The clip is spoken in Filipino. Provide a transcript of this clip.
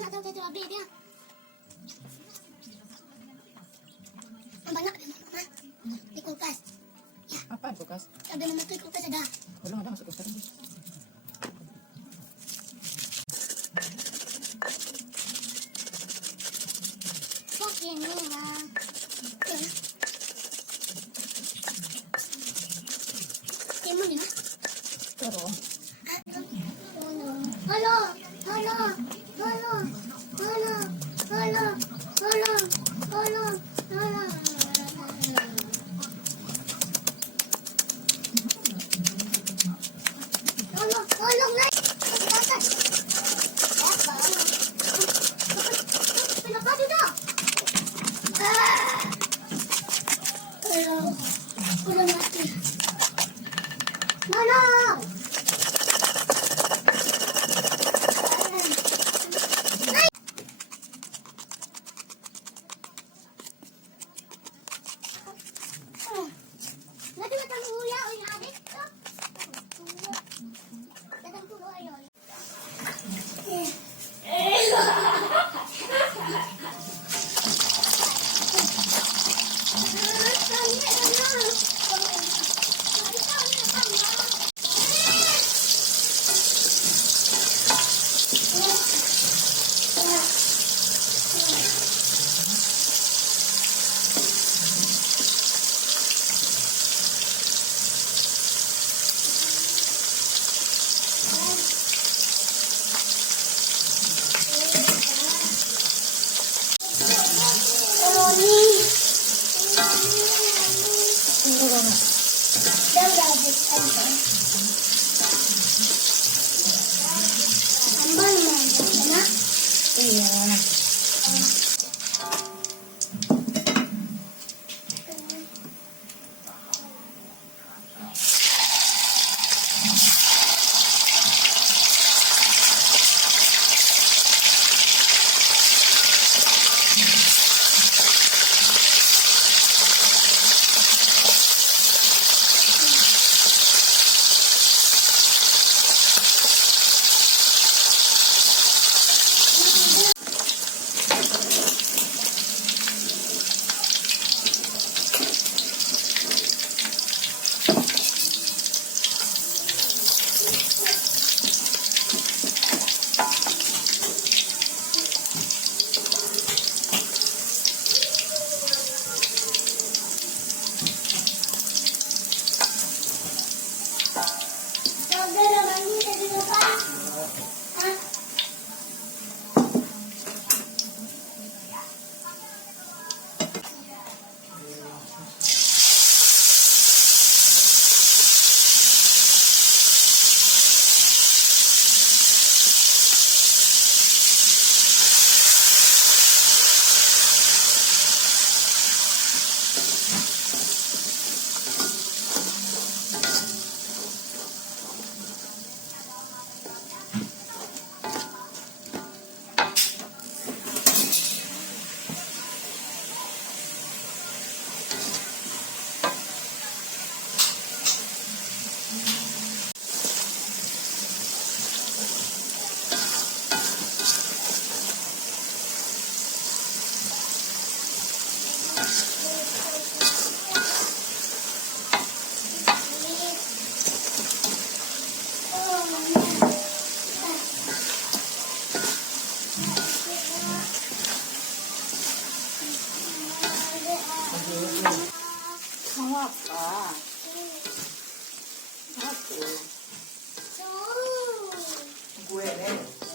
Nak tahu tu habis dia. Banyak dia mama. Di kulkas. Ya. Apaan kulkas? Ada mama tu kulkas ada. Belum ada masuk kulkas tadi. Okey ni lah. Timun ni lah. Pero, Halo. Halo. Halo. Halo. Halo. Halo. Halo. Halo. Tolong lah. Kenapa tu dah? Tolong. Udah mati. Mana? Lagi datang uya, uya adik. Datang tu uya. iya. Mau apa? Aku. Gue deh.